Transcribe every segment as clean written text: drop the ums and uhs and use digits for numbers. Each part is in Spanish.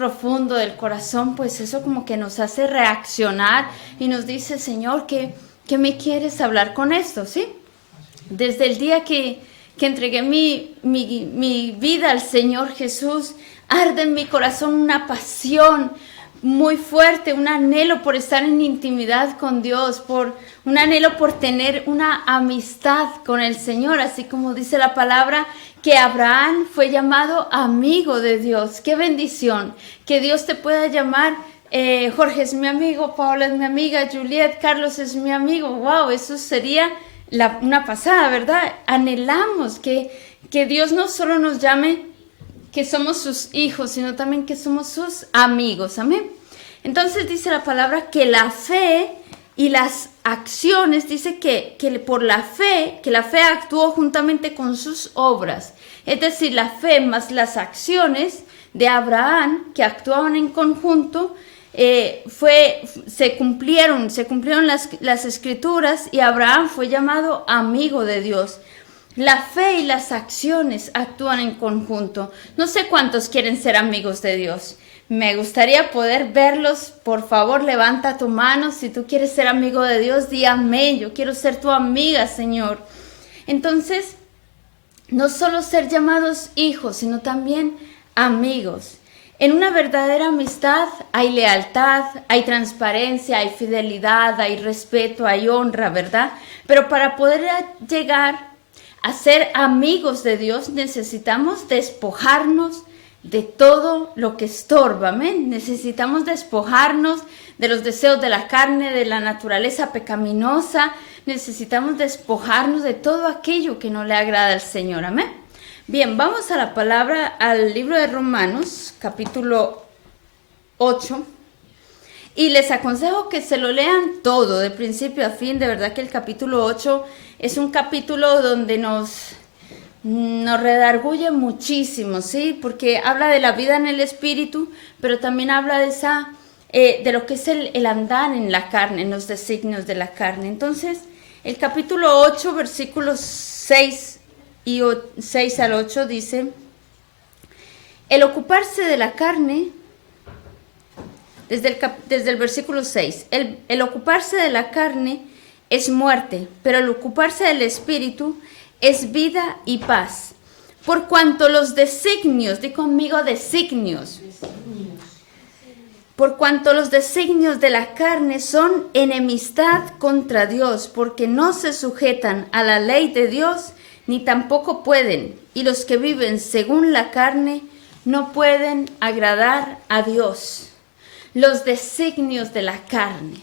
profundo del corazón, pues eso como que nos hace reaccionar y nos dice, Señor, ¿qué me quieres hablar con esto? ¿Sí? Desde el día que entregué mi vida al Señor Jesús, arde en mi corazón una pasión muy fuerte, un anhelo por estar en intimidad con Dios, un anhelo por tener una amistad con el Señor, así como dice la palabra que Abraham fue llamado amigo de Dios. ¡Qué bendición! Que Dios te pueda llamar, Jorge es mi amigo, Paola es mi amiga, Juliet, Carlos es mi amigo. ¡Wow! Eso sería una pasada, ¿verdad? Anhelamos que Dios no solo nos llame que somos sus hijos, sino también que somos sus amigos. Amén. Entonces dice la palabra que la fe y las acciones, dice que por la fe, que la fe actuó juntamente con sus obras. Es decir, la fe más las acciones de Abraham, que actuaban en conjunto, se cumplieron las escrituras y Abraham fue llamado amigo de Dios. La fe y las acciones actúan en conjunto. No sé cuántos quieren ser amigos de Dios. Me gustaría poder verlos. Por favor, levanta tu mano. Si tú quieres ser amigo de Dios, di amén. Yo quiero ser tu amiga, Señor. Entonces, no solo ser llamados hijos, sino también amigos. En una verdadera amistad hay lealtad, hay transparencia, hay fidelidad, hay respeto, hay honra, ¿verdad? Pero para poder llegar a ser amigos de Dios necesitamos despojarnos de todo lo que estorba, amén. Necesitamos despojarnos de los deseos de la carne, de la naturaleza pecaminosa. Necesitamos despojarnos de todo aquello que no le agrada al Señor, amén. Bien, vamos a la palabra, al libro de Romanos, capítulo 8. Y les aconsejo que se lo lean todo, de principio a fin. De verdad que el capítulo 8 es un capítulo donde nos redarguye muchísimo, ¿sí? Porque habla de la vida en el espíritu, pero también habla de lo que es el andar en la carne, en los designios de la carne. Entonces, el capítulo 8, versículos 6 al 8 dice: el ocuparse de la carne, desde el versículo 6, el ocuparse de la carne es muerte, pero el ocuparse del espíritu es vida y paz. Por cuanto los designios, di conmigo designios, por cuanto los designios de la carne son enemistad contra Dios, porque no se sujetan a la ley de Dios, ni tampoco pueden, y los que viven según la carne no pueden agradar a Dios. Los designios de la carne.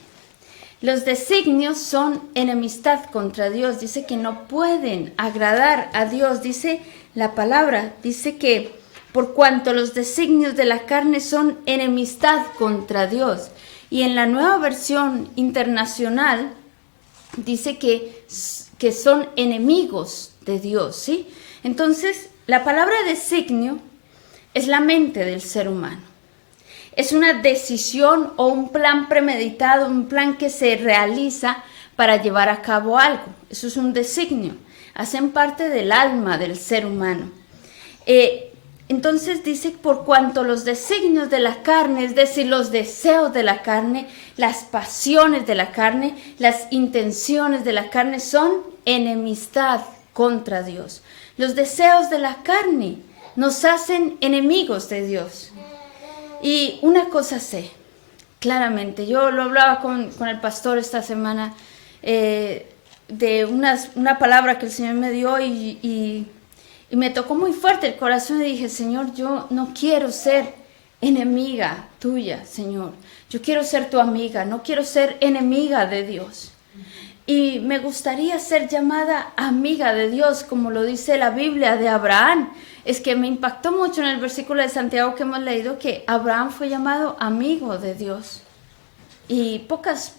Los designios son enemistad contra Dios. Dice que no pueden agradar a Dios. Dice la palabra, dice que por cuanto los designios de la carne son enemistad contra Dios. Y en la nueva versión internacional dice que son enemigos de Dios, ¿sí? Entonces, la palabra designio es la mente del ser humano. Es una decisión o un plan premeditado, un plan que se realiza para llevar a cabo algo. Eso es un designio. Hacen parte del alma del ser humano. Entonces dice, por cuanto los designios de la carne, es decir, los deseos de la carne, las pasiones de la carne, las intenciones de la carne son enemistad contra Dios. Los deseos de la carne nos hacen enemigos de Dios. Y una cosa sé, claramente, yo lo hablaba con el pastor esta semana, de una palabra que el Señor me dio y me tocó muy fuerte el corazón y dije, Señor, yo no quiero ser enemiga tuya, Señor. Yo quiero ser tu amiga, no quiero ser enemiga de Dios. Y me gustaría ser llamada amiga de Dios, como lo dice la Biblia de Abraham. Es que me impactó mucho en el versículo de Santiago que hemos leído que Abraham fue llamado amigo de Dios. Y pocas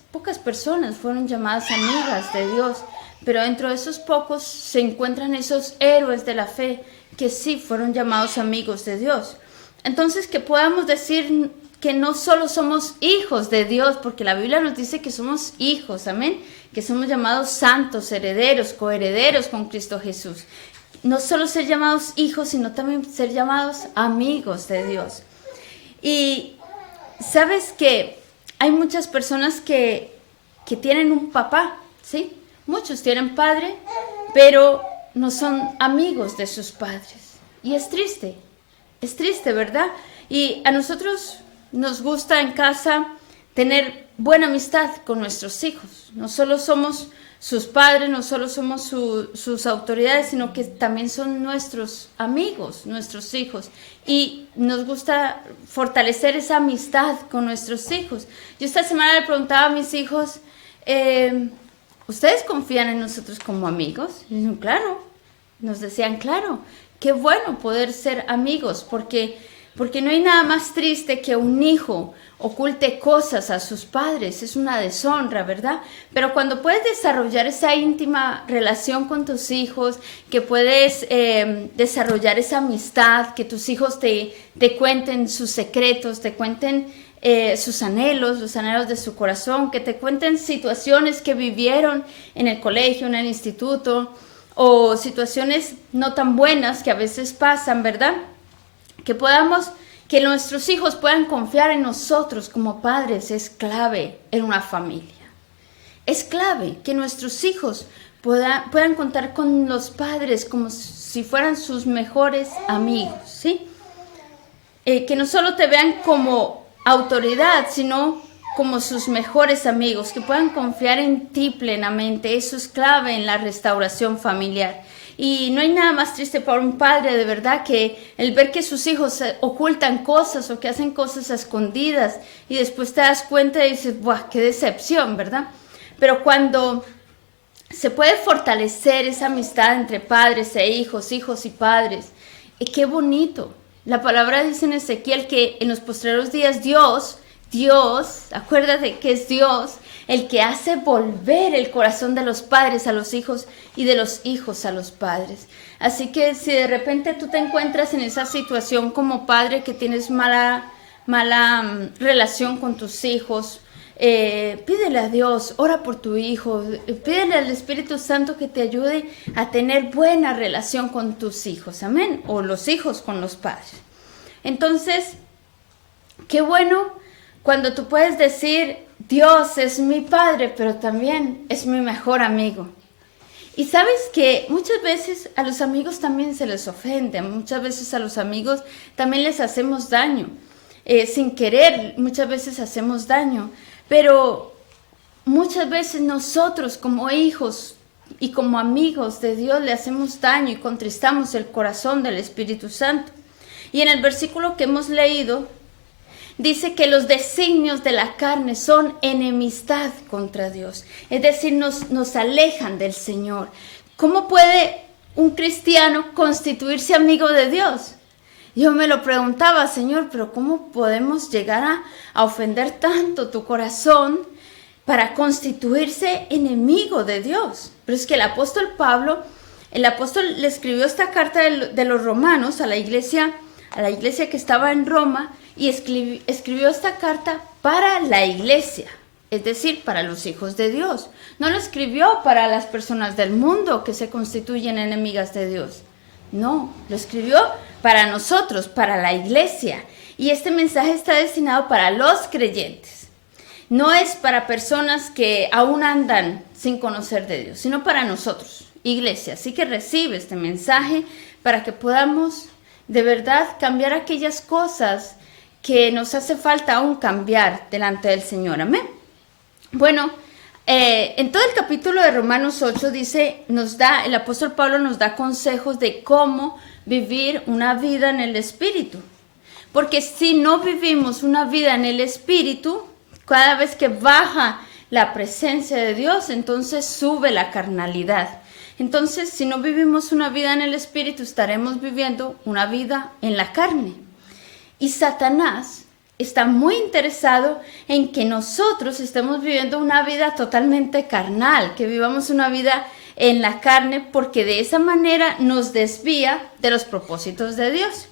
personas fueron llamadas amigas de Dios, pero dentro de esos pocos se encuentran esos héroes de la fe que sí fueron llamados amigos de Dios. Entonces, que podamos decir que no solo somos hijos de Dios, porque la Biblia nos dice que somos hijos, amén, que somos llamados santos, herederos, coherederos con Cristo Jesús. No solo ser llamados hijos, sino también ser llamados amigos de Dios. Y sabes que hay muchas personas que tienen un papá, ¿sí? Muchos tienen padre, pero no son amigos de sus padres. Y es triste, ¿verdad? Y a nosotros nos gusta en casa tener buena amistad con nuestros hijos. No solo somos sus padres, no solo somos sus autoridades, sino que también son nuestros amigos, nuestros hijos. Y nos gusta fortalecer esa amistad con nuestros hijos. Yo esta semana le preguntaba a mis hijos, ¿ustedes confían en nosotros como amigos? Y dicen, claro, nos decían, claro, qué bueno poder ser amigos, porque no hay nada más triste que un hijo oculte cosas a sus padres, es una deshonra, ¿verdad? Pero cuando puedes desarrollar esa íntima relación con tus hijos, que puedes desarrollar esa amistad, que tus hijos te cuenten sus secretos, te cuenten sus anhelos, los anhelos de su corazón, que te cuenten situaciones que vivieron en el colegio, en el instituto, o situaciones no tan buenas que a veces pasan, ¿verdad? Que nuestros hijos puedan confiar en nosotros como padres es clave en una familia. Es clave que nuestros hijos puedan contar con los padres como si fueran sus mejores amigos, ¿sí? Que no solo te vean como autoridad, sino como sus mejores amigos, que puedan confiar en ti plenamente. Eso es clave en la restauración familiar. Y no hay nada más triste para un padre, de verdad, que el ver que sus hijos ocultan cosas o que hacen cosas a escondidas y después te das cuenta y dices, ¡buah, qué decepción!, ¿verdad? Pero cuando se puede fortalecer esa amistad entre padres e hijos, hijos y padres, qué bonito. La palabra dice en Ezequiel que en los postreros días Dios, acuérdate que es Dios el que hace volver el corazón de los padres a los hijos y de los hijos a los padres. Así que si de repente tú te encuentras en esa situación como padre que tienes mala relación con tus hijos, pídele a Dios, ora por tu hijo, pídele al Espíritu Santo que te ayude a tener buena relación con tus hijos, amén, o los hijos con los padres. Entonces, qué bueno cuando tú puedes decir, Dios es mi padre, pero también es mi mejor amigo. Y sabes que muchas veces a los amigos también se les ofende, muchas veces a los amigos también les hacemos daño. Sin querer, muchas veces hacemos daño, pero muchas veces nosotros como hijos y como amigos de Dios le hacemos daño y contristamos el corazón del Espíritu Santo. Y en el versículo que hemos leído, dice que los designios de la carne son enemistad contra Dios. Es decir, nos alejan del Señor. ¿Cómo puede un cristiano constituirse amigo de Dios? Yo me lo preguntaba, Señor, pero ¿cómo podemos llegar a ofender tanto tu corazón para constituirse enemigo de Dios? Pero es que el apóstol Pablo, le escribió esta carta de los romanos a la iglesia que estaba en Roma, y escribió esta carta para la iglesia, es decir, para los hijos de Dios. No lo escribió para las personas del mundo que se constituyen enemigas de Dios. No, lo escribió para nosotros, para la iglesia. Y este mensaje está destinado para los creyentes. No es para personas que aún andan sin conocer de Dios, sino para nosotros, iglesia. Así que recibe este mensaje para que podamos de verdad cambiar aquellas cosas que nos hace falta aún cambiar delante del Señor. Amén. Bueno, en todo el capítulo de Romanos 8 el apóstol Pablo nos da consejos de cómo vivir una vida en el Espíritu. Porque si no vivimos una vida en el Espíritu, cada vez que baja la presencia de Dios, entonces sube la carnalidad. Entonces, si no vivimos una vida en el Espíritu, estaremos viviendo una vida en la carne. Y Satanás está muy interesado en que nosotros estemos viviendo una vida totalmente carnal, que vivamos una vida en la carne, porque de esa manera nos desvía de los propósitos de Dios.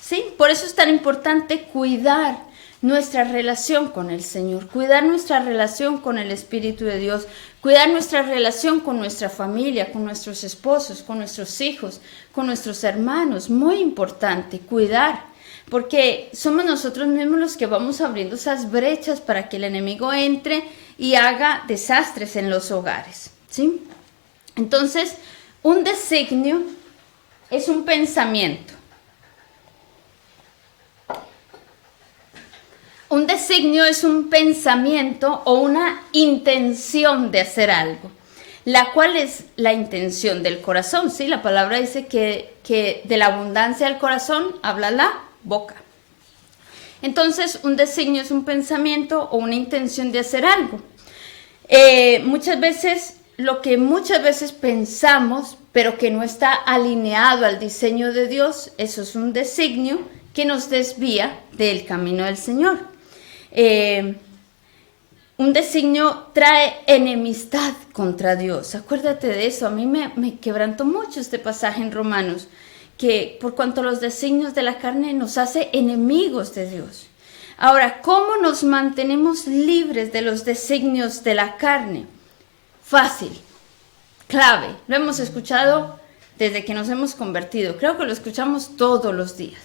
¿Sí? Por eso es tan importante cuidar nuestra relación con el Señor, cuidar nuestra relación con el Espíritu de Dios, cuidar nuestra relación con nuestra familia, con nuestros esposos, con nuestros hijos, con nuestros hermanos. Muy importante cuidar, porque somos nosotros mismos los que vamos abriendo esas brechas para que el enemigo entre y haga desastres en los hogares, ¿sí? Entonces, un designio es un pensamiento. Un designio es un pensamiento o una intención de hacer algo, la cual es la intención del corazón, ¿sí? La palabra dice que de la abundancia del corazón habla la boca. Entonces, un designio es un pensamiento o una intención de hacer algo. Muchas veces, lo que muchas veces pensamos, pero que no está alineado al diseño de Dios, eso es un designio que nos desvía del camino del Señor. Un designio trae enemistad contra Dios. Acuérdate de eso. A mí me quebrantó mucho este pasaje en Romanos, que por cuanto los designios de la carne nos hace enemigos de Dios. Ahora, ¿cómo nos mantenemos libres de los designios de la carne? Fácil, clave. Lo hemos escuchado desde que nos hemos convertido. Creo que lo escuchamos todos los días.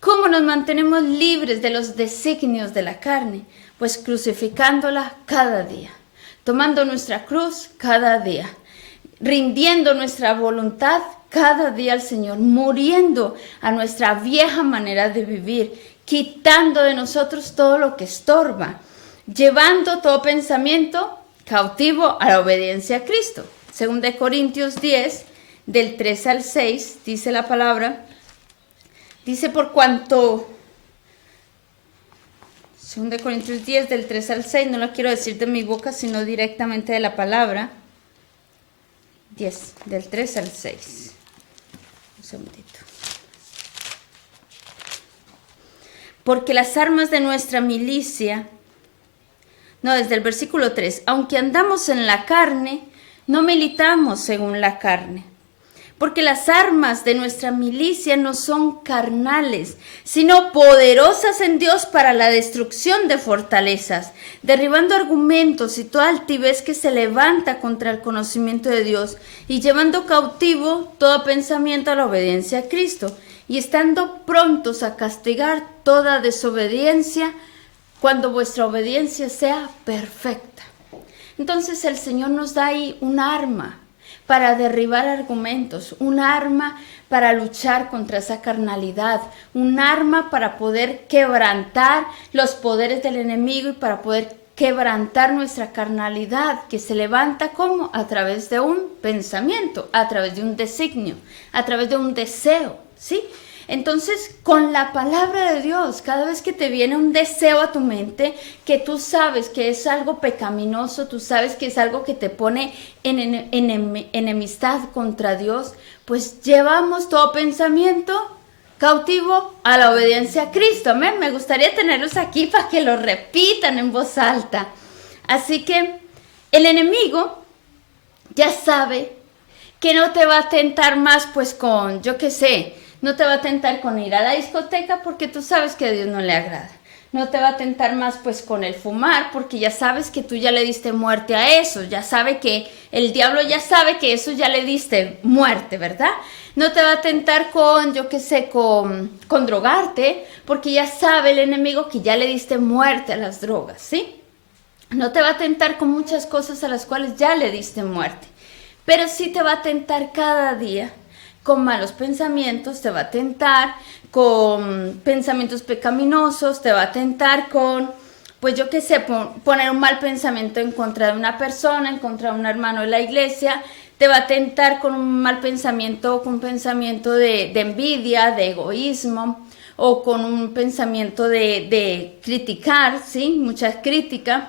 ¿Cómo nos mantenemos libres de los designios de la carne? Pues crucificándola cada día, tomando nuestra cruz cada día, rindiendo nuestra voluntad cada día al Señor, muriendo a nuestra vieja manera de vivir, quitando de nosotros todo lo que estorba, llevando todo pensamiento cautivo a la obediencia a Cristo. Según de Corintios 10, del 3 al 6, dice la palabra, dice por cuanto... Según de Corintios 10, del 3 al 6, no lo quiero decir de mi boca, sino directamente de la palabra. 10, del 3 al 6. Un segundito. Porque las armas de nuestra milicia, desde el versículo 3, aunque andamos en la carne, no militamos según la carne. Porque las armas de nuestra milicia no son carnales, sino poderosas en Dios para la destrucción de fortalezas, derribando argumentos y toda altivez que se levanta contra el conocimiento de Dios, y llevando cautivo todo pensamiento a la obediencia a Cristo, y estando prontos a castigar toda desobediencia cuando vuestra obediencia sea perfecta. Entonces el Señor nos da ahí un arma para derribar argumentos, un arma para luchar contra esa carnalidad, un arma para poder quebrantar los poderes del enemigo y para poder quebrantar nuestra carnalidad que se levanta como a través de un pensamiento, a través de un designio, a través de un deseo, ¿sí? Entonces, con la palabra de Dios, cada vez que te viene un deseo a tu mente, que tú sabes que es algo pecaminoso, tú sabes que es algo que te pone en enemistad contra Dios, pues llevamos todo pensamiento cautivo a la obediencia a Cristo. Amén. Me gustaría tenerlos aquí para que lo repitan en voz alta. Así que el enemigo ya sabe que no te va a tentar más pues con, yo qué sé, no te va a tentar con ir a la discoteca porque tú sabes que a Dios no le agrada. No te va a tentar más pues con el fumar porque ya sabes que tú ya le diste muerte a eso. Ya sabe que el diablo ya sabe que eso ya le diste muerte, ¿verdad? No te va a tentar con, yo qué sé, con drogarte porque ya sabe el enemigo que ya le diste muerte a las drogas, ¿sí? No te va a tentar con muchas cosas a las cuales ya le diste muerte. Pero sí te va a tentar cada día con malos pensamientos, te va a tentar con pensamientos pecaminosos, te va a tentar con, pues yo qué sé, poner un mal pensamiento en contra de una persona, en contra de un hermano de la iglesia, te va a tentar con un mal pensamiento, con un pensamiento de envidia, de egoísmo, o con un pensamiento de criticar, ¿sí? Mucha crítica,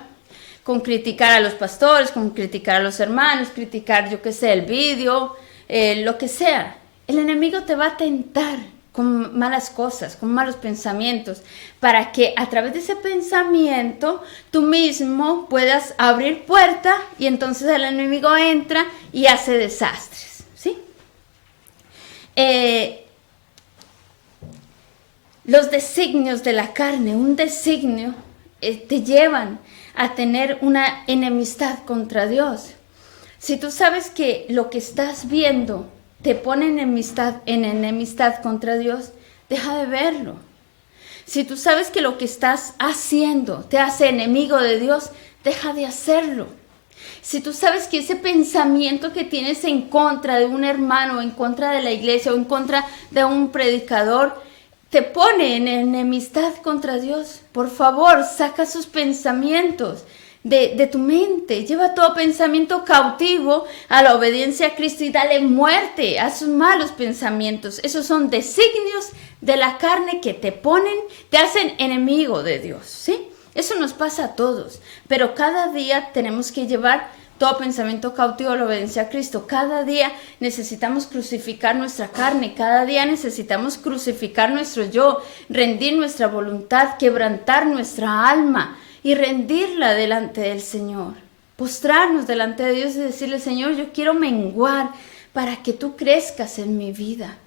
con criticar a los pastores, con criticar a los hermanos, criticar, yo qué sé, el vídeo, lo que sea. El enemigo te va a tentar con malas cosas, con malos pensamientos, para que a través de ese pensamiento tú mismo puedas abrir puerta y entonces el enemigo entra y hace desastres, ¿sí? Los designios de la carne, un designio, te llevan a tener una enemistad contra Dios. Si tú sabes que lo que estás viendo te pone en enemistad contra Dios, deja de verlo. Si tú sabes que lo que estás haciendo te hace enemigo de Dios, deja de hacerlo. Si tú sabes que ese pensamiento que tienes en contra de un hermano, en contra de la iglesia o en contra de un predicador, te pone en enemistad contra Dios, por favor, saca sus pensamientos de tu mente. Lleva todo pensamiento cautivo a la obediencia a Cristo y dale muerte a sus malos pensamientos. Esos son designios de la carne que te ponen, te hacen enemigo de Dios, ¿sí? Eso nos pasa a todos, pero cada día tenemos que llevar todo pensamiento cautivo a la obediencia a Cristo. Cada día necesitamos crucificar nuestra carne, cada día necesitamos crucificar nuestro yo, rendir nuestra voluntad, quebrantar nuestra alma y rendirla delante del Señor. Postrarnos delante de Dios y decirle, Señor, yo quiero menguar para que tú crezcas en mi vida.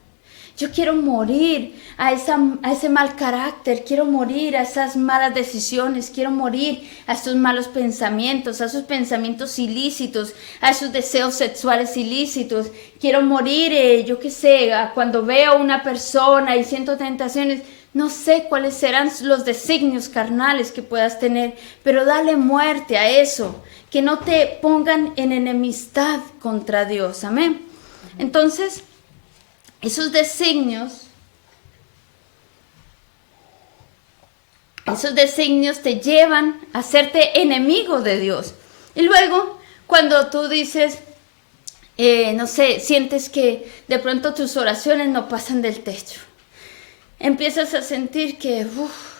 Yo quiero morir a ese mal carácter, quiero morir a esas malas decisiones, quiero morir a esos malos pensamientos, a esos pensamientos ilícitos, a esos deseos sexuales ilícitos. Quiero morir, yo qué sé, cuando veo a una persona y siento tentaciones. No sé cuáles serán los designios carnales que puedas tener, pero dale muerte a eso, que no te pongan en enemistad contra Dios. Amén. Entonces, esos designios te llevan a hacerte enemigo de Dios. Y luego, cuando tú dices, no sé, sientes que de pronto tus oraciones no pasan del techo. Empiezas a sentir que,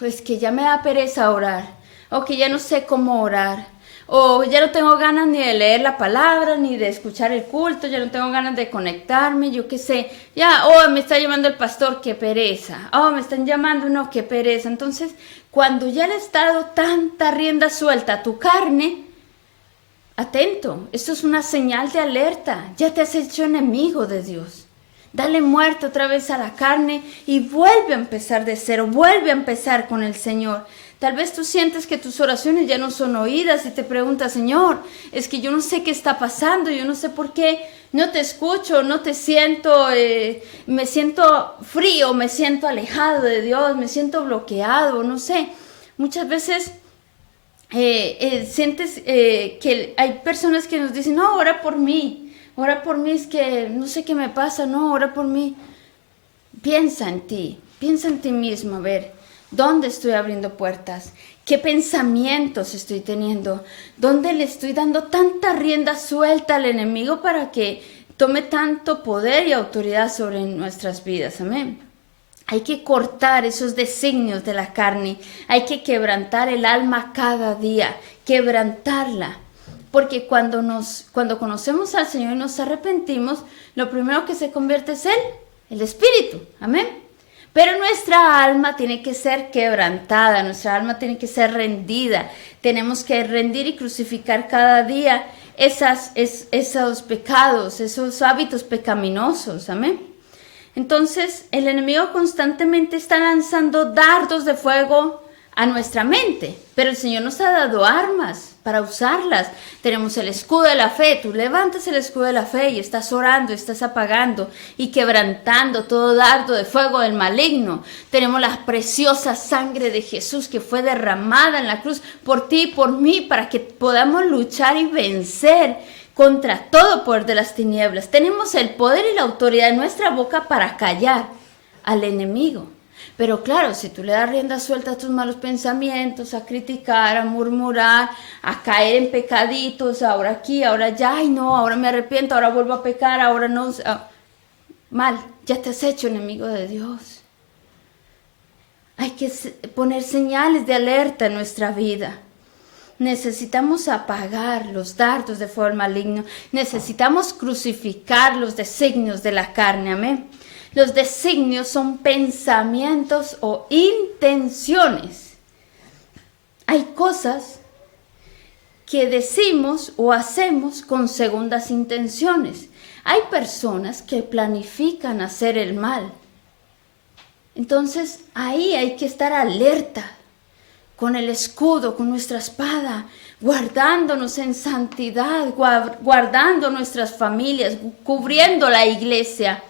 es que ya me da pereza orar, o que ya no sé cómo orar, o ya no tengo ganas ni de leer la palabra, ni de escuchar el culto, ya no tengo ganas de conectarme, yo qué sé, ya, me está llamando el pastor, qué pereza, me están llamando, no, qué pereza. Entonces, cuando ya le has dado tanta rienda suelta a tu carne, atento, esto es una señal de alerta, ya te has hecho enemigo de Dios. Dale muerte otra vez a la carne y vuelve a empezar de cero, vuelve a empezar con el Señor. Tal vez tú sientes que tus oraciones ya no son oídas y te preguntas, Señor, es que yo no sé qué está pasando, yo no sé por qué no te escucho, no te siento, me siento frío, me siento alejado de Dios, me siento bloqueado, no sé. Muchas veces sientes que hay personas que nos dicen, no, ora por mí, es que no sé qué me pasa, no, ora por mí. Piensa en ti mismo, a ver, ¿dónde estoy abriendo puertas? ¿Qué pensamientos estoy teniendo? ¿Dónde le estoy dando tanta rienda suelta al enemigo para que tome tanto poder y autoridad sobre nuestras vidas? Amén. Hay que cortar esos designios de la carne, hay que quebrantar el alma cada día, quebrantarla. Porque cuando conocemos al Señor y nos arrepentimos, lo primero que se convierte es el Espíritu. Amén. Pero nuestra alma tiene que ser quebrantada, nuestra alma tiene que ser rendida. Tenemos que rendir y crucificar cada día esos pecados, esos hábitos pecaminosos. Amén. Entonces, el enemigo constantemente está lanzando dardos de fuego a nuestra mente, pero el Señor nos ha dado armas para usarlas. Tenemos el escudo de la fe. Tú levantas el escudo de la fe y estás orando, estás apagando y quebrantando todo dardo de fuego del maligno. Tenemos la preciosa sangre de Jesús que fue derramada en la cruz por ti y por mí para que podamos luchar y vencer contra todo poder de las tinieblas. Tenemos el poder y la autoridad en nuestra boca para callar al enemigo. Pero claro, si tú le das rienda suelta a tus malos pensamientos, a criticar, a murmurar, a caer en pecaditos, ahora aquí, ahora allá, ay no, ahora me arrepiento, ahora vuelvo a pecar, ahora no, mal, ya te has hecho enemigo de Dios. Hay que poner señales de alerta en nuestra vida. Necesitamos apagar los dardos de fuego maligno, necesitamos crucificar los designios de la carne, amén. Los designios son pensamientos o intenciones. Hay cosas que decimos o hacemos con segundas intenciones. Hay personas que planifican hacer el mal. Entonces ahí hay que estar alerta con el escudo, con nuestra espada, guardándonos en santidad, guardando nuestras familias, cubriendo la iglesia.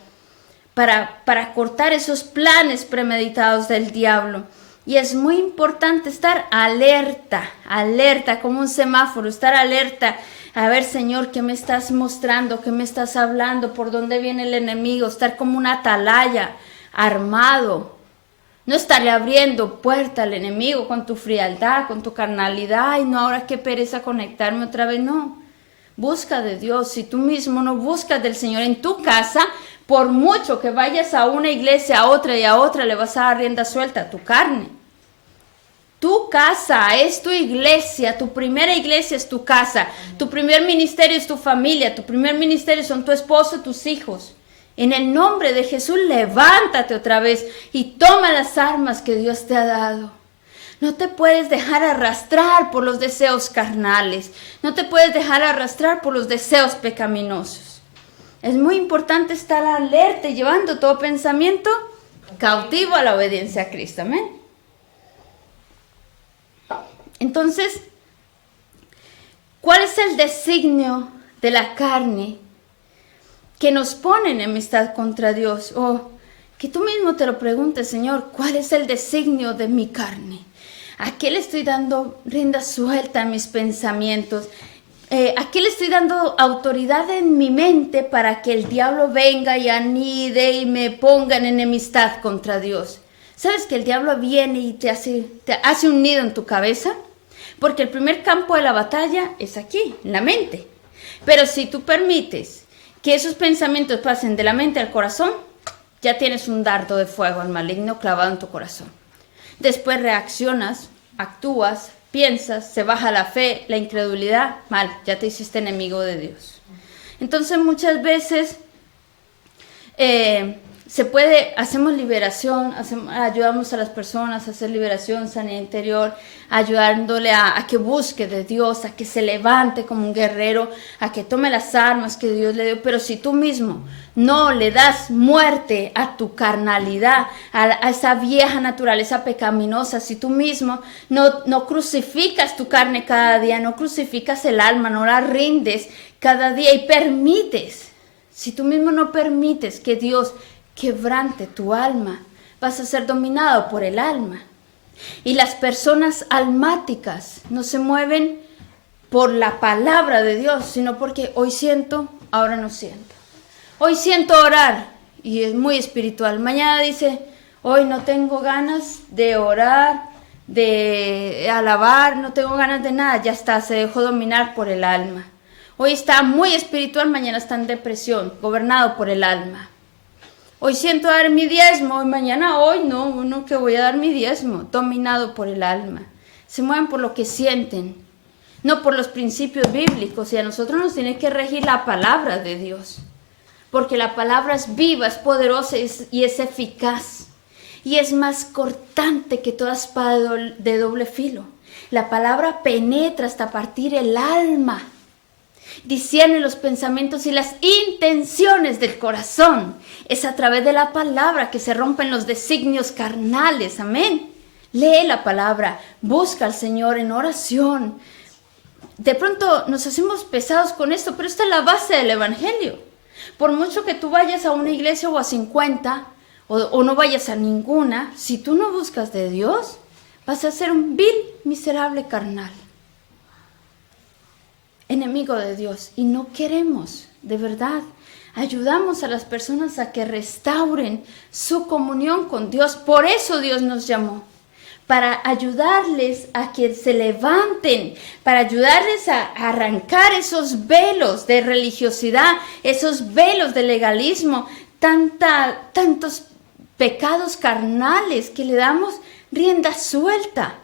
Para cortar esos planes premeditados del diablo. Y es muy importante estar alerta, alerta, como un semáforo, estar alerta. A ver, Señor, ¿qué me estás mostrando? ¿Qué me estás hablando? ¿Por dónde viene el enemigo? Estar como una atalaya, armado. No estarle abriendo puerta al enemigo con tu frialdad, con tu carnalidad. Ay, no, ahora qué pereza conectarme otra vez. No. Busca de Dios. Si tú mismo no buscas del Señor en tu casa, por mucho que vayas a una iglesia, a otra y a otra, le vas a dar rienda suelta a tu carne. Tu casa es tu iglesia, tu primera iglesia es tu casa, tu primer ministerio es tu familia, tu primer ministerio son tu esposo, tus hijos. En el nombre de Jesús, levántate otra vez y toma las armas que Dios te ha dado. No te puedes dejar arrastrar por los deseos carnales, no te puedes dejar arrastrar por los deseos pecaminosos. Es muy importante estar alerta y llevando todo pensamiento cautivo a la obediencia a Cristo. Amén. Entonces, ¿cuál es el designio de la carne que nos pone en enemistad contra Dios? O que tú mismo te lo preguntes, Señor, ¿cuál es el designio de mi carne? ¿A qué le estoy dando rienda suelta a mis pensamientos? ¿A qué le estoy dando autoridad en mi mente para que el diablo venga y anide y me ponga en enemistad contra Dios? ¿Sabes que el diablo viene y te hace un nido en tu cabeza? Porque el primer campo de la batalla es aquí, en la mente. Pero si tú permites que esos pensamientos pasen de la mente al corazón, ya tienes un dardo de fuego al maligno clavado en tu corazón. Después reaccionas, actúas, piensas, se baja la fe, la incredulidad, mal, ya te hiciste enemigo de Dios. Entonces muchas veces hacemos liberación, ayudamos a las personas a hacer liberación, sanidad interior, ayudándole a que busque de Dios, a que se levante como un guerrero, a que tome las armas que Dios le dio. Pero si tú mismo no le das muerte a tu carnalidad, a esa vieja naturaleza pecaminosa, si tú mismo no crucificas tu carne cada día, no crucificas el alma, no la rindes cada día y permites, si tú mismo no permites que Dios quebrante tu alma, vas a ser dominado por el alma. Y las personas almáticas no se mueven por la palabra de Dios, sino porque hoy siento, ahora no siento. Hoy siento orar y es muy espiritual. Mañana dice, hoy no tengo ganas de orar, de alabar, no tengo ganas de nada. Ya está, se dejó dominar por el alma. Hoy está muy espiritual, mañana está en depresión, gobernado por el alma. Hoy siento dar mi diezmo, y mañana, hoy no que voy a dar mi diezmo, dominado por el alma. Se mueven por lo que sienten, no por los principios bíblicos, y a nosotros nos tiene que regir la palabra de Dios, porque la palabra es viva, es poderosa y es eficaz, y es más cortante que toda espada de doble filo. La palabra penetra hasta partir el alma, discierne los pensamientos y las intenciones del corazón. Es a través de la palabra que se rompen los designios carnales. Amén. Lee la palabra, busca al Señor en oración. De pronto nos hacemos pesados con esto, pero esta es la base del evangelio. Por mucho que tú vayas a una iglesia o a 50 o no vayas a ninguna, si tú no buscas de Dios, vas a ser un vil, miserable carnal, enemigo de Dios, y no queremos, de verdad. Ayudamos a las personas a que restauren su comunión con Dios. Por eso Dios nos llamó, para ayudarles a que se levanten, para ayudarles a arrancar esos velos de religiosidad, esos velos de legalismo, tantos pecados carnales que le damos rienda suelta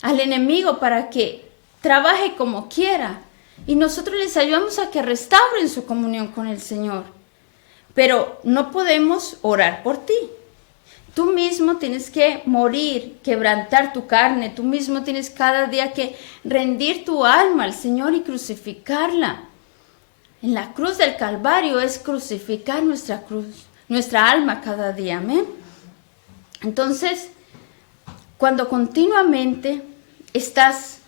al enemigo para que trabaje como quiera. Y nosotros les ayudamos a que restauren su comunión con el Señor. Pero no podemos orar por ti. Tú mismo tienes que morir, quebrantar tu carne. Tú mismo tienes cada día que rendir tu alma al Señor y crucificarla. En la cruz del Calvario es crucificar nuestra cruz, nuestra alma cada día. Amén. Entonces, cuando continuamente estás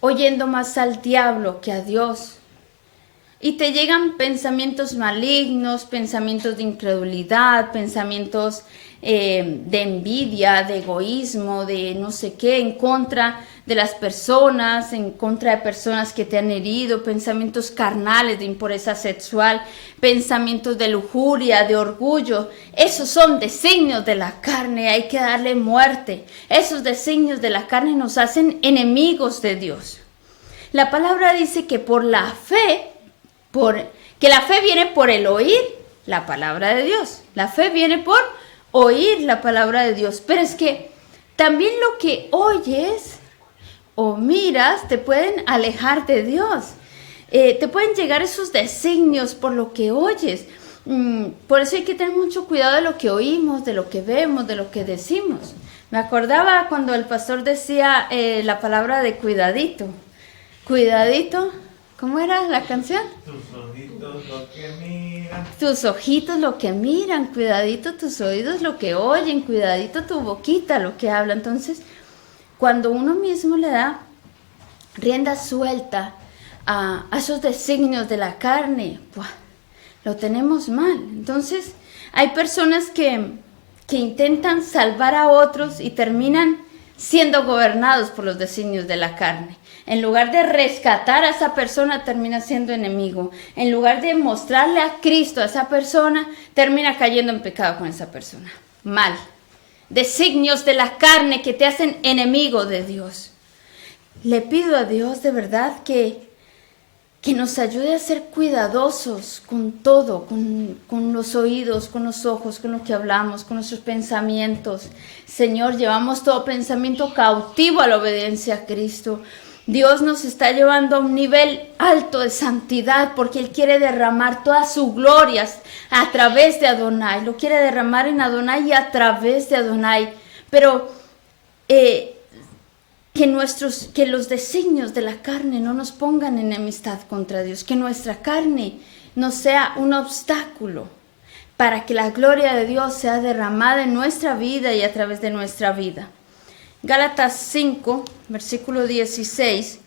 oyendo más al diablo que a Dios, y te llegan pensamientos malignos, pensamientos de incredulidad, pensamientos de envidia, de egoísmo, de no sé qué, en contra de las personas, en contra de personas que te han herido, pensamientos carnales de impureza sexual, pensamientos de lujuria, de orgullo. Esos son designios de la carne, hay que darle muerte. Esos designios de la carne nos hacen enemigos de Dios. La palabra dice que por la fe, que la fe viene por el oír la palabra de Dios. La fe viene por oír la palabra de Dios. Pero es que también lo que oyes o miras te pueden alejar de Dios. Te pueden llegar esos designios por lo que oyes. Por eso hay que tener mucho cuidado de lo que oímos, de lo que vemos, de lo que decimos. Me acordaba cuando el pastor decía la palabra de cuidadito. Cuidadito, ¿cómo era la canción? Tus ojitos lo que miran. Tus ojitos lo que miran, cuidadito tus oídos lo que oyen, cuidadito tu boquita lo que habla. Entonces, cuando uno mismo le da rienda suelta a esos designios de la carne, ¡buah!, lo tenemos mal. Entonces, hay personas que intentan salvar a otros y terminan siendo gobernados por los designios de la carne. En lugar de rescatar a esa persona, termina siendo enemigo. En lugar de mostrarle a Cristo a esa persona, termina cayendo en pecado con esa persona. Mal. Designios de la carne que te hacen enemigo de Dios. Le pido a Dios de verdad que nos ayude a ser cuidadosos con todo, con los oídos, con los ojos, con lo que hablamos, con nuestros pensamientos. Señor, llevamos todo pensamiento cautivo a la obediencia a Cristo. Dios nos está llevando a un nivel alto de santidad porque Él quiere derramar todas sus glorias a través de Adonai. Lo quiere derramar en Adonai y a través de Adonai. Pero que los designios de la carne no nos pongan enemistad contra Dios. Que nuestra carne no sea un obstáculo para que la gloria de Dios sea derramada en nuestra vida y a través de nuestra vida. Gálatas 5, versículo 16.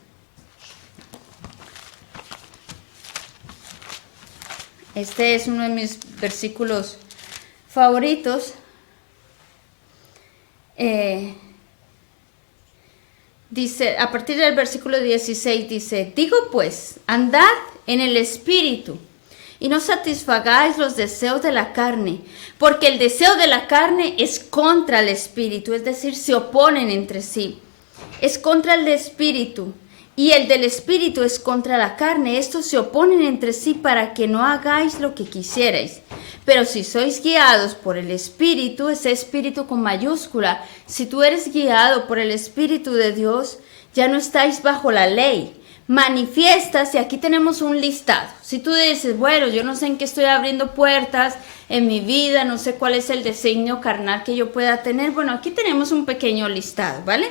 Este es uno de mis versículos favoritos. Dice, a partir del versículo 16, dice: digo pues, andad en el Espíritu, y no satisfagáis los deseos de la carne, porque el deseo de la carne es contra el Espíritu, es decir, se oponen entre sí. Es contra el Espíritu, y el del Espíritu es contra la carne. Estos se oponen entre sí para que no hagáis lo que quisierais. Pero si sois guiados por el Espíritu, ese Espíritu con mayúscula, si tú eres guiado por el Espíritu de Dios, ya no estáis bajo la ley. Manifiestas, y aquí tenemos un listado. Si tú dices, bueno, yo no sé en qué estoy abriendo puertas en mi vida, no sé cuál es el designio carnal que yo pueda tener, bueno, aquí tenemos un pequeño listado, ¿vale?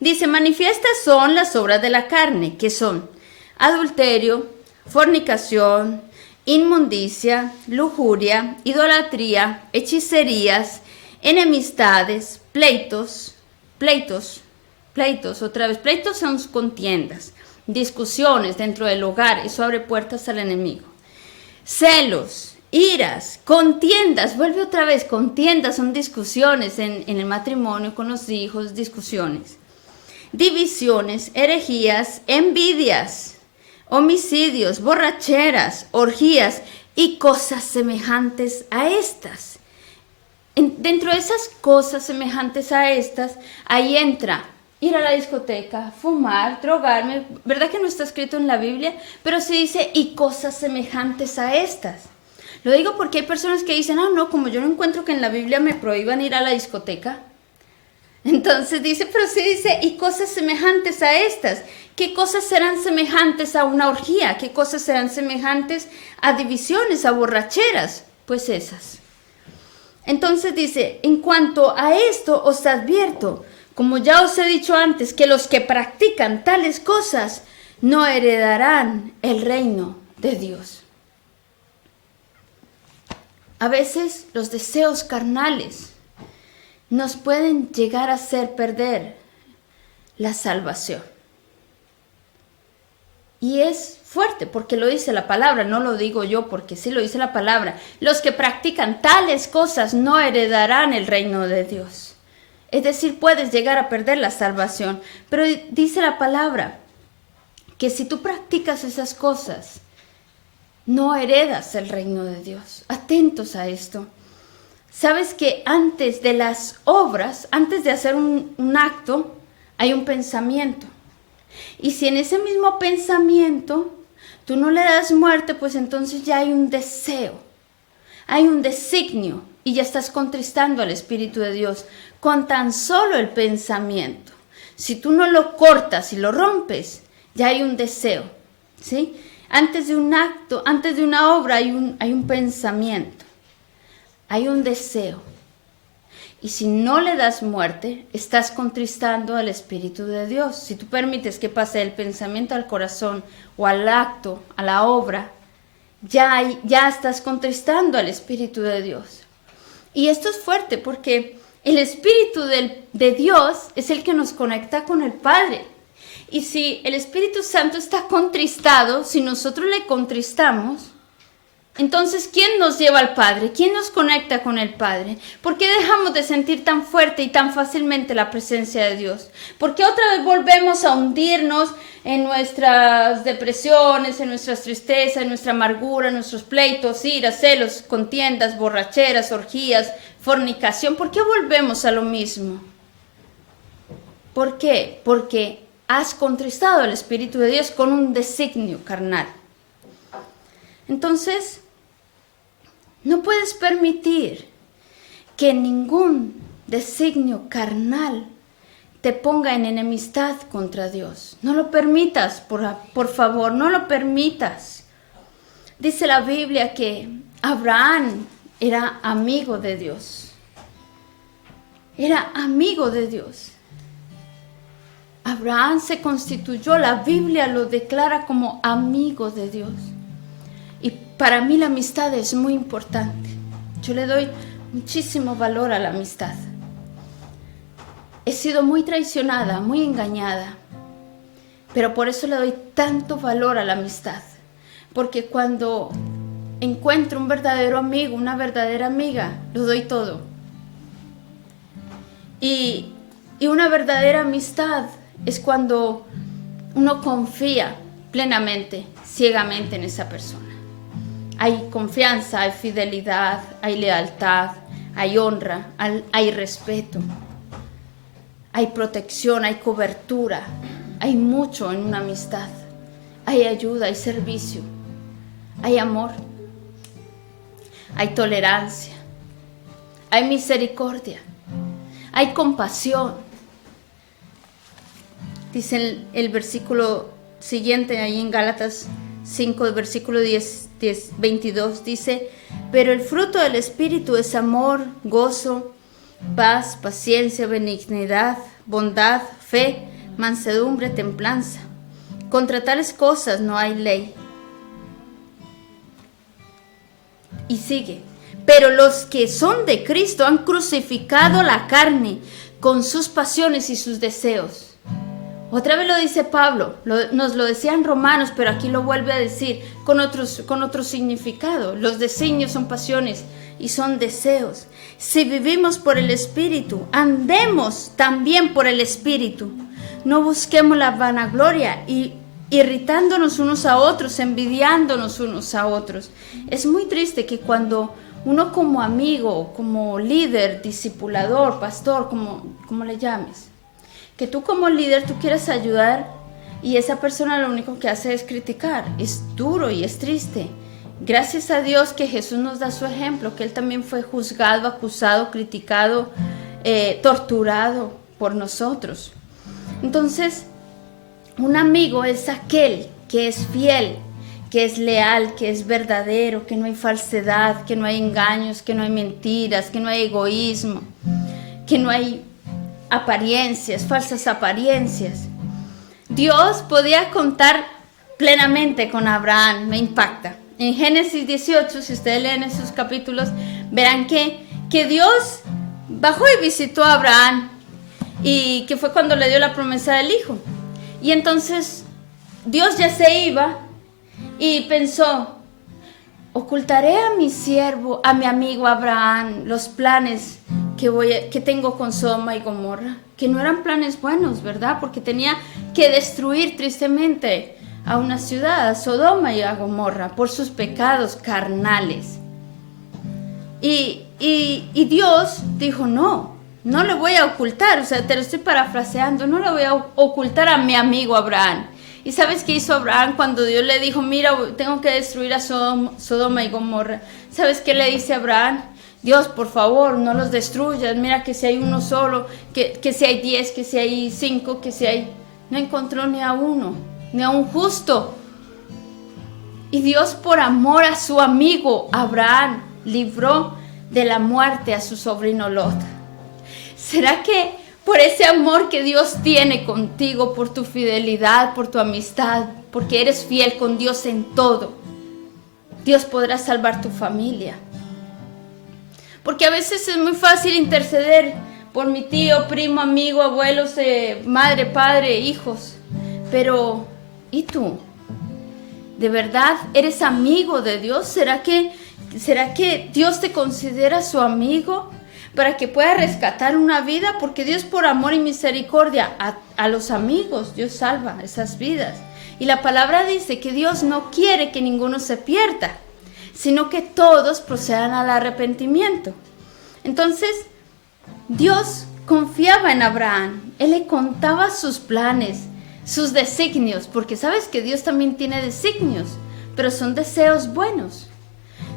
Dice, manifiestas son las obras de la carne, que son adulterio, fornicación, inmundicia, lujuria, idolatría, hechicerías, enemistades, pleitos, otra vez, pleitos son contiendas, discusiones dentro del hogar, eso abre puertas al enemigo. Celos, iras, contiendas, vuelve otra vez, contiendas son discusiones en el matrimonio, con los hijos, discusiones. Divisiones, herejías, envidias, homicidios, borracheras, orgías y cosas semejantes a estas. Dentro de esas cosas semejantes a estas, ahí entra ir a la discoteca, fumar, drogarme. ¿Verdad que no está escrito en la Biblia? Pero sí dice, y cosas semejantes a estas. Lo digo porque hay personas que dicen, no, como yo no encuentro que en la Biblia me prohíban ir a la discoteca. Entonces dice, pero sí dice, y cosas semejantes a estas. ¿Qué cosas serán semejantes a una orgía? ¿Qué cosas serán semejantes a divisiones, a borracheras? Pues esas. Entonces dice, en cuanto a esto os advierto, como ya os he dicho antes, que los que practican tales cosas no heredarán el reino de Dios. A veces los deseos carnales nos pueden llegar a hacer perder la salvación. Y es fuerte porque lo dice la palabra, no lo digo yo porque sí lo dice la palabra. Los que practican tales cosas no heredarán el reino de Dios. Es decir, puedes llegar a perder la salvación. Pero dice la palabra que si tú practicas esas cosas, no heredas el reino de Dios. Atentos a esto. Sabes que antes de las obras, antes de hacer un acto, hay un pensamiento. Y si en ese mismo pensamiento tú no le das muerte, pues entonces ya hay un deseo, hay un designio y ya estás contristando al Espíritu de Dios con tan solo el pensamiento. Si tú no lo cortas y lo rompes, ya hay un deseo, ¿sí? Antes de un acto, antes de una obra hay un pensamiento, hay un deseo. Y si no le das muerte, estás contristando al Espíritu de Dios. Si tú permites que pase del pensamiento al corazón o al acto, a la obra, ya estás contristando al Espíritu de Dios. Y esto es fuerte porque el Espíritu de Dios es el que nos conecta con el Padre. Y si el Espíritu Santo está contristado, si nosotros le contristamos, entonces, ¿quién nos lleva al Padre? ¿Quién nos conecta con el Padre? ¿Por qué dejamos de sentir tan fuerte y tan fácilmente la presencia de Dios? ¿Por qué otra vez volvemos a hundirnos en nuestras depresiones, en nuestras tristezas, en nuestra amargura, en nuestros pleitos, iras, celos, contiendas, borracheras, orgías, fornicación? ¿Por qué volvemos a lo mismo? ¿Por qué? Porque has contristado al Espíritu de Dios con un designio carnal. Entonces, no puedes permitir que ningún designio carnal te ponga en enemistad contra Dios. No lo permitas, por favor, no lo permitas. Dice la Biblia que Abraham era amigo de Dios. Era amigo de Dios. Abraham se constituyó, la Biblia lo declara como amigo de Dios. Y para mí la amistad es muy importante. Yo le doy muchísimo valor a la amistad. He sido muy traicionada, muy engañada, pero por eso le doy tanto valor a la amistad. Porque cuando encuentro un verdadero amigo, una verdadera amiga, lo doy todo. Y una verdadera amistad es cuando uno confía plenamente, ciegamente en esa persona. Hay confianza, hay fidelidad, hay lealtad, hay honra, hay respeto, hay protección, hay cobertura, hay mucho en una amistad. Hay ayuda, hay servicio, hay amor, hay tolerancia, hay misericordia, hay compasión. Dice el versículo siguiente ahí en Gálatas 5, el versículo 22, dice: pero el fruto del Espíritu es amor, gozo, paz, paciencia, benignidad, bondad, fe, mansedumbre, templanza. Contra tales cosas no hay ley. Y sigue: pero los que son de Cristo han crucificado la carne con sus pasiones y sus deseos. Otra vez lo dice Pablo, nos lo decía en Romanos, pero aquí lo vuelve a decir con otro significado. Los designios son pasiones y son deseos. Si vivimos por el Espíritu, andemos también por el Espíritu. No busquemos la vanagloria y irritándonos unos a otros, envidiándonos unos a otros. Es muy triste que cuando uno como amigo, como líder, discipulador, pastor, como le llames, que tú como líder tú quieres ayudar y esa persona lo único que hace es criticar. Es duro y es triste. Gracias a Dios que Jesús nos da su ejemplo, que Él también fue juzgado, acusado, criticado, torturado por nosotros. Entonces, un amigo es aquel que es fiel, que es leal, que es verdadero, que no hay falsedad, que no hay engaños, que no hay mentiras, que no hay egoísmo, que no hay apariencias, falsas apariencias. Dios podía contar plenamente con Abraham, me impacta. En Génesis 18, si ustedes leen esos capítulos, verán que Dios bajó y visitó a Abraham y que fue cuando le dio la promesa del hijo. Y entonces Dios ya se iba y pensó, ocultaré a mi siervo, a mi amigo Abraham, los planes que tengo con Sodoma y Gomorra, que no eran planes buenos, ¿verdad? Porque tenía que destruir tristemente a una ciudad, a Sodoma y a Gomorra, por sus pecados carnales. Y Dios dijo, no le voy a ocultar, o sea, te lo estoy parafraseando, no le voy a ocultar a mi amigo Abraham. ¿Y sabes qué hizo Abraham cuando Dios le dijo, mira, tengo que destruir a Sodoma y Gomorra? ¿Sabes qué le dice Abraham? Dios, por favor, no los destruyas, mira que si hay uno solo, que si hay 10, que si hay 5, que si hay... No encontró ni a uno, ni a un justo. Y Dios, por amor a su amigo Abraham, libró de la muerte a su sobrino Lot. ¿Será que por ese amor que Dios tiene contigo, por tu fidelidad, por tu amistad, porque eres fiel con Dios en todo, Dios podrá salvar tu familia? Porque a veces es muy fácil interceder por mi tío, primo, amigo, abuelos, madre, padre, hijos. Pero, ¿y tú? ¿De verdad eres amigo de Dios? ¿Será que Dios te considera su amigo para que pueda rescatar una vida? Porque Dios, por amor y misericordia a los amigos, Dios salva esas vidas. Y la palabra dice que Dios no quiere que ninguno se pierda, sino que todos procedan al arrepentimiento. Entonces, Dios confiaba en Abraham. Él le contaba sus planes, sus designios, porque sabes que Dios también tiene designios, pero son deseos buenos.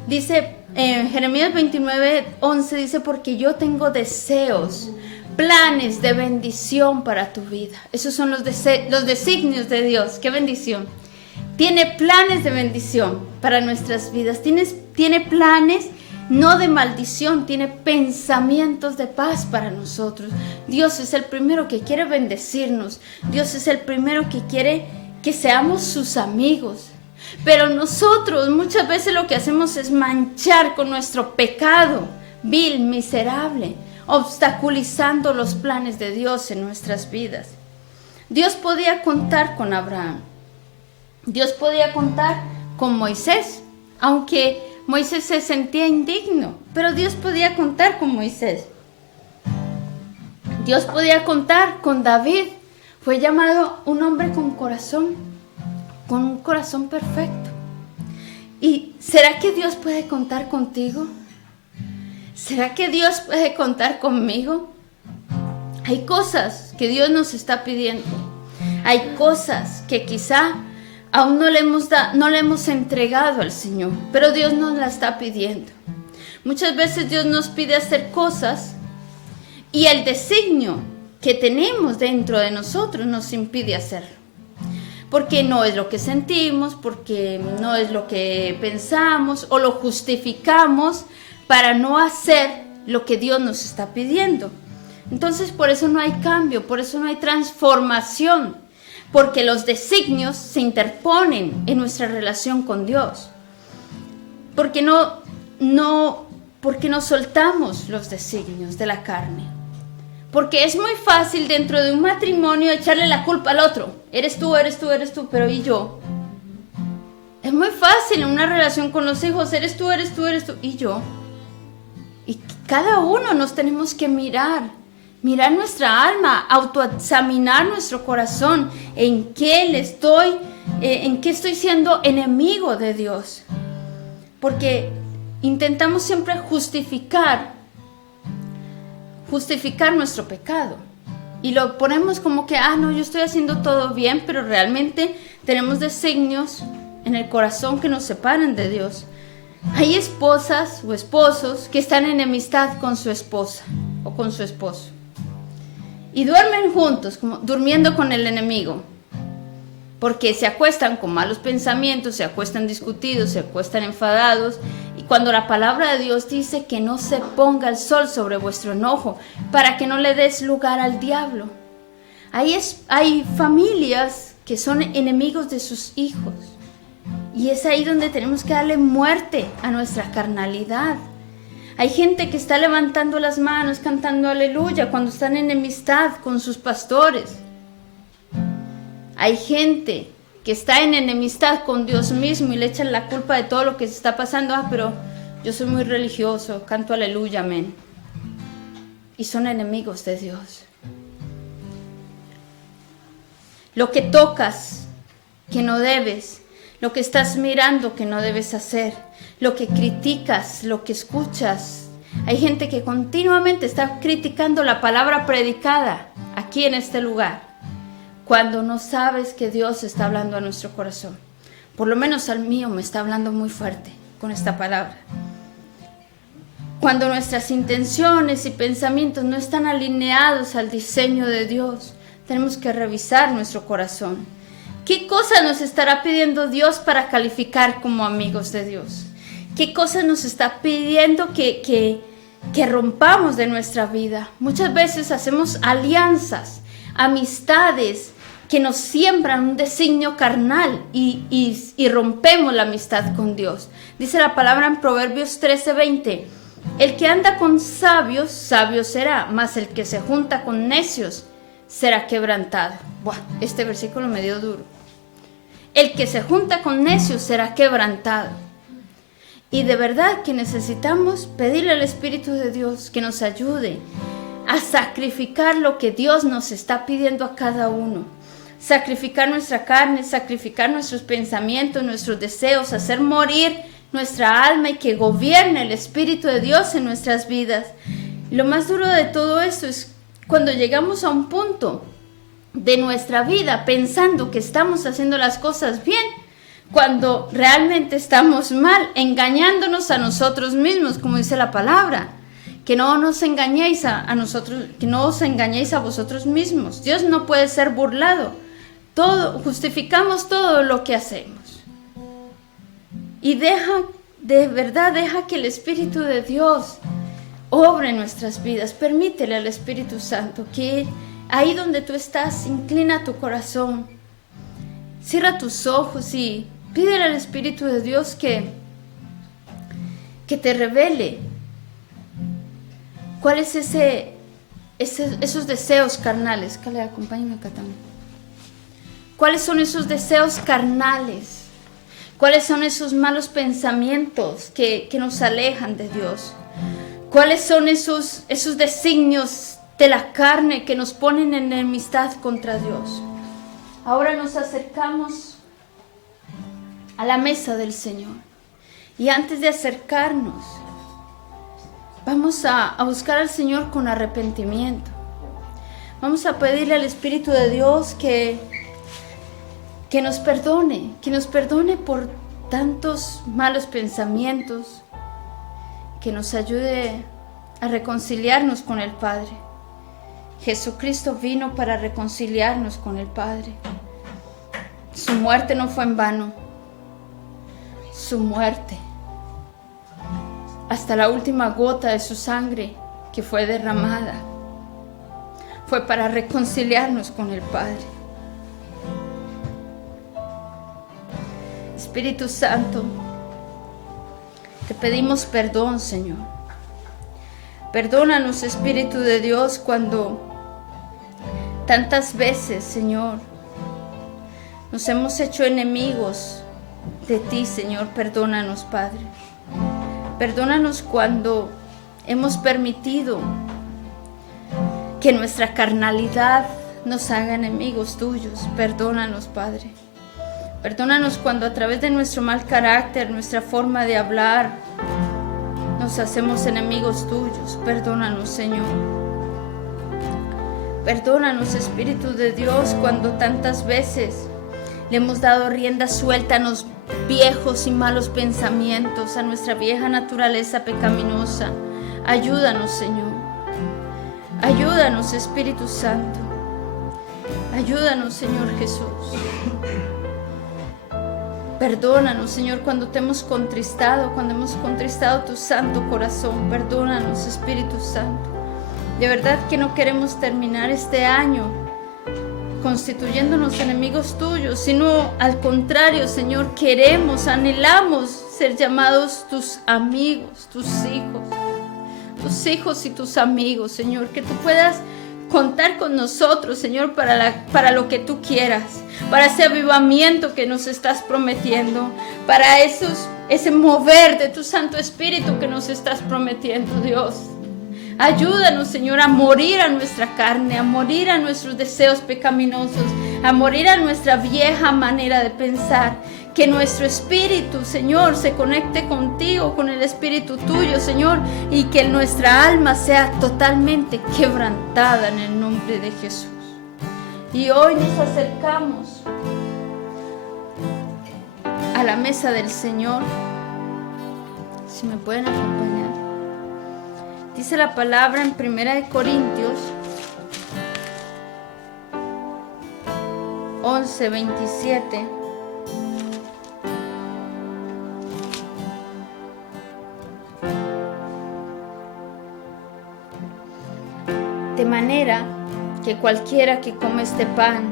Dice en Jeremías 29:11, dice, porque yo tengo deseos, planes de bendición para tu vida. Esos son los designios de Dios. ¡Qué bendición! Tiene planes de bendición para nuestras vidas. Tiene planes no de maldición, tiene pensamientos de paz para nosotros. Dios es el primero que quiere bendecirnos. Dios es el primero que quiere que seamos sus amigos. Pero nosotros muchas veces lo que hacemos es manchar con nuestro pecado vil, miserable, obstaculizando los planes de Dios en nuestras vidas. Dios podía contar con Abraham. Dios podía contar con Moisés, aunque Moisés se sentía indigno, pero Dios podía contar con Moisés. Dios podía contar con David. Fue llamado un hombre con un corazón perfecto. ¿Y será que Dios puede contar contigo? ¿Será que Dios puede contar conmigo? Hay cosas que Dios nos está pidiendo. Hay cosas que quizá aún no le hemos entregado al Señor, pero Dios nos la está pidiendo. Muchas veces Dios nos pide hacer cosas y el designio que tenemos dentro de nosotros nos impide hacerlo. Porque no es lo que sentimos, porque no es lo que pensamos o lo justificamos para no hacer lo que Dios nos está pidiendo. Entonces por eso no hay cambio, por eso no hay transformación. Porque los designios se interponen en nuestra relación con Dios. Porque no soltamos los designios de la carne. Porque es muy fácil dentro de un matrimonio echarle la culpa al otro. Eres tú, pero ¿y yo? Es muy fácil en una relación con los hijos, eres tú, ¿y yo? Y cada uno nos tenemos que mirar nuestra alma, autoexaminar nuestro corazón, en qué estoy siendo enemigo de Dios. Porque intentamos siempre justificar nuestro pecado. Y lo ponemos como que, no, yo estoy haciendo todo bien, pero realmente tenemos designios en el corazón que nos separan de Dios. Hay esposas o esposos que están en enemistad con su esposa o con su esposo. Y duermen juntos, como durmiendo con el enemigo. Porque se acuestan con malos pensamientos, se acuestan discutidos, se acuestan enfadados. Y cuando la palabra de Dios dice que no se ponga el sol sobre vuestro enojo, para que no le des lugar al diablo. Hay familias que son enemigos de sus hijos. Y es ahí donde tenemos que darle muerte a nuestra carnalidad. Hay gente que está levantando las manos, cantando aleluya, cuando están en enemistad con sus pastores. Hay gente que está en enemistad con Dios mismo y le echan la culpa de todo lo que se está pasando. Pero yo soy muy religioso, canto aleluya, amén. Y son enemigos de Dios. Lo que tocas, que no debes, lo que estás mirando, que no debes hacer, lo que criticas, lo que escuchas. Hay gente que continuamente está criticando la palabra predicada aquí en este lugar, cuando no sabes que Dios está hablando a nuestro corazón. Por lo menos al mío me está hablando muy fuerte con esta palabra. Cuando nuestras intenciones y pensamientos no están alineados al diseño de Dios, tenemos que revisar nuestro corazón. ¿Qué cosa nos estará pidiendo Dios para calificar como amigos de Dios? ¿Qué cosa nos está pidiendo que rompamos de nuestra vida? Muchas veces hacemos alianzas, amistades que nos siembran un designio carnal y rompemos la amistad con Dios. Dice la palabra en Proverbios 13:20, el que anda con sabios, sabio será, mas el que se junta con necios será quebrantado. Buah, este versículo me dio duro. El que se junta con necios será quebrantado. Y de verdad que necesitamos pedirle al Espíritu de Dios que nos ayude a sacrificar lo que Dios nos está pidiendo a cada uno. Sacrificar nuestra carne, sacrificar nuestros pensamientos, nuestros deseos, hacer morir nuestra alma y que gobierne el Espíritu de Dios en nuestras vidas. Lo más duro de todo esto es cuando llegamos a un punto de nuestra vida pensando que estamos haciendo las cosas bien, cuando realmente estamos mal, engañándonos a nosotros mismos, como dice la palabra. Que no nos engañéis a nosotros, que no os engañéis a vosotros mismos. Dios no puede ser burlado. Justificamos todo lo que hacemos. Y de verdad deja que el Espíritu de Dios obre en nuestras vidas. Permítele al Espíritu Santo que ahí donde tú estás, inclina tu corazón, cierra tus ojos y pídele al Espíritu de Dios que te revele cuál es esos deseos carnales. Cale, acompáñame acá también. ¿Cuáles son esos deseos carnales? ¿Cuáles son esos malos pensamientos que nos alejan de Dios? ¿Cuáles son esos designios de la carne que nos ponen en enemistad contra Dios? Ahora nos acercamos a la mesa del Señor. Y antes de acercarnos, vamos a buscar al Señor con arrepentimiento. Vamos a pedirle al Espíritu de Dios que nos perdone por tantos malos pensamientos, que nos ayude a reconciliarnos con el Padre. Jesucristo vino para reconciliarnos con el Padre. Su muerte no fue en vano. Su muerte, hasta la última gota de su sangre que fue derramada, fue para reconciliarnos con el Padre. Espíritu Santo, te pedimos perdón, Señor. Perdónanos, Espíritu de Dios, cuando tantas veces, Señor, nos hemos hecho enemigos de ti, Señor. Perdónanos, Padre. Perdónanos cuando hemos permitido que nuestra carnalidad nos haga enemigos tuyos. Perdónanos, Padre. Perdónanos cuando a través de nuestro mal carácter, nuestra forma de hablar, nos hacemos enemigos tuyos. Perdónanos, Señor. Perdónanos, Espíritu de Dios, cuando tantas veces le hemos dado rienda suelta a los viejos y malos pensamientos, a nuestra vieja naturaleza pecaminosa. Ayúdanos, Señor. Ayúdanos, Espíritu Santo. Ayúdanos, Señor Jesús. Perdónanos, Señor, cuando te hemos contristado, cuando hemos contristado tu santo corazón. Perdónanos, Espíritu Santo. De verdad que no queremos terminar este año constituyéndonos enemigos tuyos, sino al contrario, Señor, queremos, anhelamos ser llamados tus amigos, tus hijos y tus amigos, Señor, que tú puedas contar con nosotros, Señor, para lo que tú quieras, para ese avivamiento que nos estás prometiendo, para ese mover de tu Santo Espíritu que nos estás prometiendo, Dios. Ayúdanos, Señor, a morir a nuestra carne, a morir a nuestros deseos pecaminosos, a morir a nuestra vieja manera de pensar. Que nuestro espíritu, Señor, se conecte contigo, con el espíritu tuyo, Señor, y que nuestra alma sea totalmente quebrantada en el nombre de Jesús. Y hoy nos acercamos a la mesa del Señor. Si me pueden acompañar. Dice la palabra en 1 Corintios 11:27. De manera que cualquiera que come este pan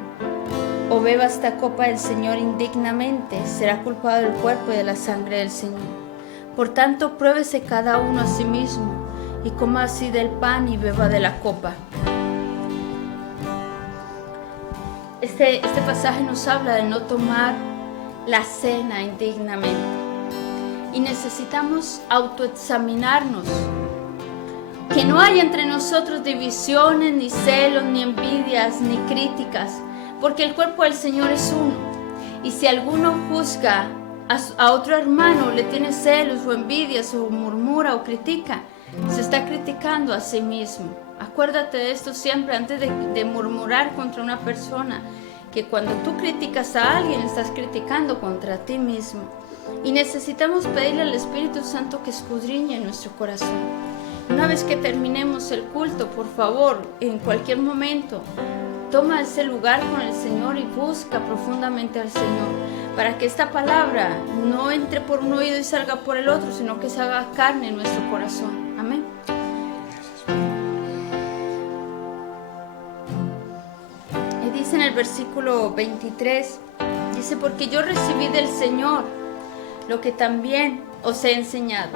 o beba esta copa del Señor indignamente será culpado del cuerpo y de la sangre del Señor. Por tanto, pruébese cada uno a sí mismo y coma así del pan y beba de la copa. Este pasaje nos habla de no tomar la cena indignamente. Y necesitamos autoexaminarnos. Que no haya entre nosotros divisiones, ni celos, ni envidias, ni críticas, porque el cuerpo del Señor es uno. Y si alguno juzga a otro hermano, le tiene celos o envidias, o murmura o critica, se está criticando a sí mismo. Acuérdate de esto siempre antes de murmurar contra una persona, que cuando tú criticas a alguien, estás criticando contra ti mismo. Y necesitamos pedirle al Espíritu Santo que escudriñe nuestro corazón. Una vez que terminemos el culto, por favor, en cualquier momento, toma ese lugar con el Señor y busca profundamente al Señor, para que esta palabra no entre por un oído y salga por el otro, sino que se haga carne en nuestro corazón. Amén. Y dice en el versículo 23, dice, porque yo recibí del Señor lo que también os he enseñado,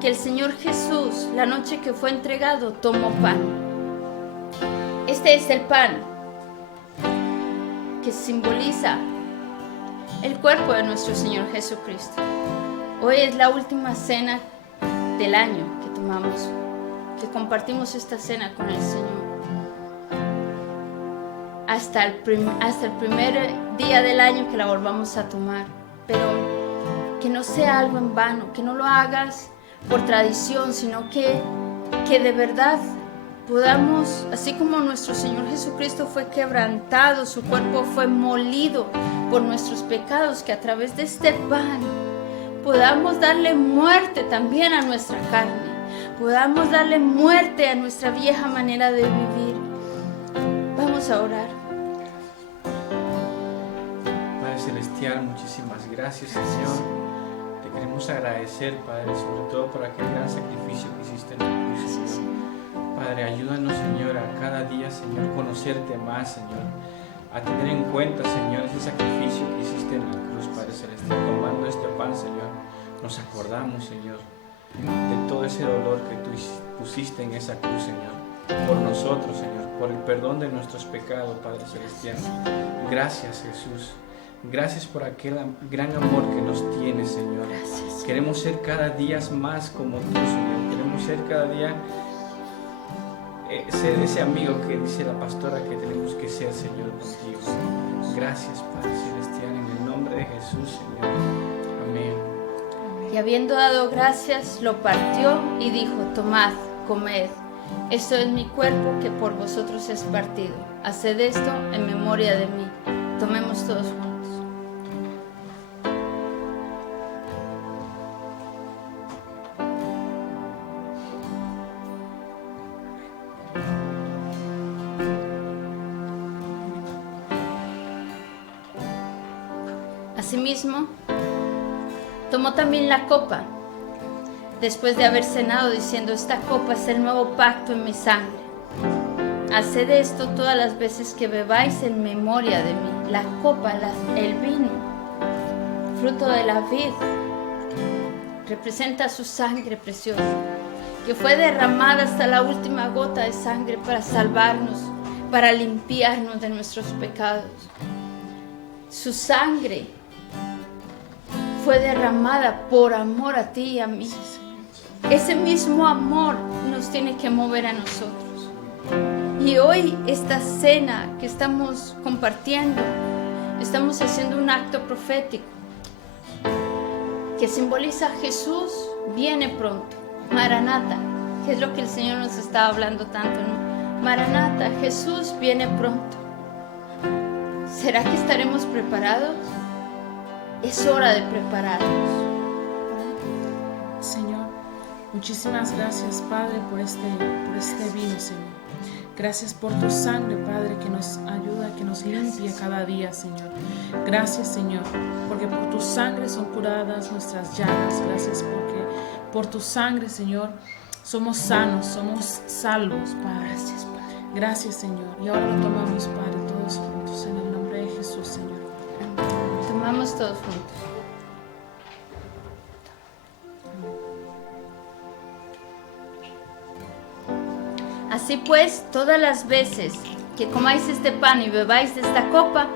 que el Señor Jesús, la noche que fue entregado, tomó pan. Este es el pan que simboliza el cuerpo de nuestro Señor Jesucristo. Hoy es la última cena del año que tomamos, que compartimos esta cena con el Señor. Hasta el primer día del año que la volvamos a tomar. Pero que no sea algo en vano, que no lo hagas por tradición, sino que de verdad podamos, así como nuestro Señor Jesucristo fue quebrantado, su cuerpo fue molido por nuestros pecados, que a través de este pan podamos darle muerte también a nuestra carne, podamos darle muerte a nuestra vieja manera de vivir. Vamos a orar. Padre Celestial, muchísimas gracias, Señor. Queremos agradecer, Padre, sobre todo por aquel gran sacrificio que hiciste en la cruz, Señor. Padre, ayúdanos, Señor, a cada día, Señor, conocerte más, Señor, a tener en cuenta, Señor, ese sacrificio que hiciste en la cruz, Padre Celestial. Tomando este pan, Señor, nos acordamos, Señor, de todo ese dolor que tú pusiste en esa cruz, Señor, por nosotros, Señor, por el perdón de nuestros pecados, Padre Celestial. Gracias, Jesús. Gracias por aquel gran amor que nos tienes, Señor. Gracias. Queremos ser cada día más como tú, Señor. Queremos ser cada día ser ese amigo que dice la pastora que tenemos que ser, Señor, contigo. Gracias, Padre Celestial, en el nombre de Jesús, Señor. Amén. Y habiendo dado gracias, lo partió y dijo, tomad, comed. Esto es mi cuerpo que por vosotros es partido. Haced esto en memoria de mí. Tomemos todos juntos. Asimismo, tomó también la copa, después de haber cenado, diciendo, esta copa es el nuevo pacto en mi sangre. Haced esto todas las veces que bebáis en memoria de mí. La copa, el vino, fruto de la vid, representa su sangre preciosa. que fue derramada hasta la última gota de sangre para salvarnos, para limpiarnos de nuestros pecados. Su sangre fue derramada por amor a ti y a mí. Ese mismo amor nos tiene que mover a nosotros. Y hoy esta cena que estamos compartiendo, estamos haciendo un acto profético que simboliza Jesús viene pronto. Maranata, que es lo que el Señor nos está hablando tanto, ¿no? Maranata, Jesús viene pronto. ¿Será que estaremos preparados? Es hora de prepararnos. Señor, muchísimas gracias, Padre, por este vino, Señor. Gracias por tu sangre, Padre, que nos ayuda, que nos limpia cada día, Señor. Gracias, Señor, porque por tu sangre son curadas nuestras llagas. Gracias porque por tu sangre, Señor, somos sanos, somos salvos, Padre. Gracias, Padre. Gracias, Señor. Y ahora lo tomamos, Padre, todos juntos, en el nombre de Jesús, Señor. Tomamos todos juntos. Así pues, todas las veces que comáis este pan y bebáis de esta copa,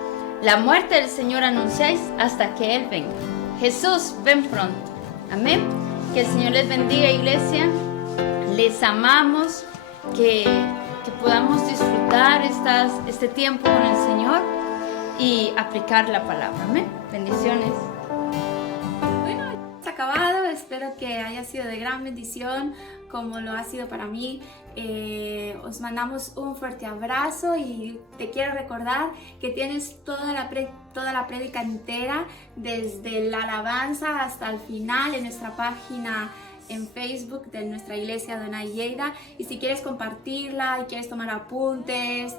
la muerte del Señor anunciáis hasta que Él venga. Jesús, ven pronto. Amén. Que el Señor les bendiga, iglesia. Les amamos. Que podamos disfrutar este tiempo con el Señor y aplicar la palabra. Amén. Bendiciones. Bueno, está acabado. Espero que haya sido de gran bendición como lo ha sido para mí. Os mandamos un fuerte abrazo y te quiero recordar que tienes toda la prédica entera, desde la alabanza hasta el final, en nuestra página en Facebook de nuestra iglesia Adonai Lleida. Y si quieres compartirla y quieres tomar apuntes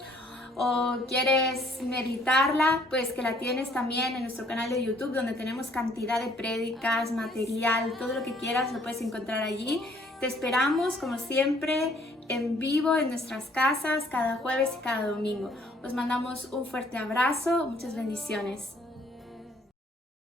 o quieres meditarla, pues que la tienes también en nuestro canal de YouTube, donde tenemos cantidad de prédicas, material, todo lo que quieras lo puedes encontrar allí. Te esperamos, como siempre, en vivo en nuestras casas cada jueves y cada domingo. Os mandamos un fuerte abrazo, muchas bendiciones.